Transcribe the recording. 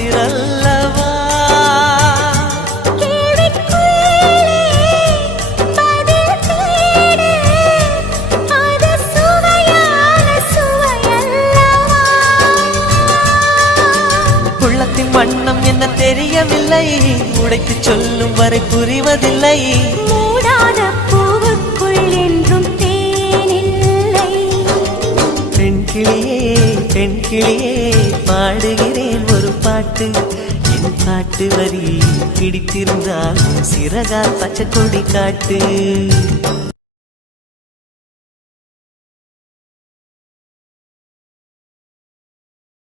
உயிரல்லவா. உள்ளத்தின் வண்ணம் என்ன தெரியவில்லை, உடைத்து சொல்லும் வரை புரிவதில்லை. மூடாத பூவுக்குள் என்றும் தேனில்லை. பெண் கிளியே பெண் கிளியே பாடுகிறேன் ஒரு பாட்டு. என் பாட்டு வரி பிடித்திருந்தால் சிறகால் பச்சை கொடி காட்டு.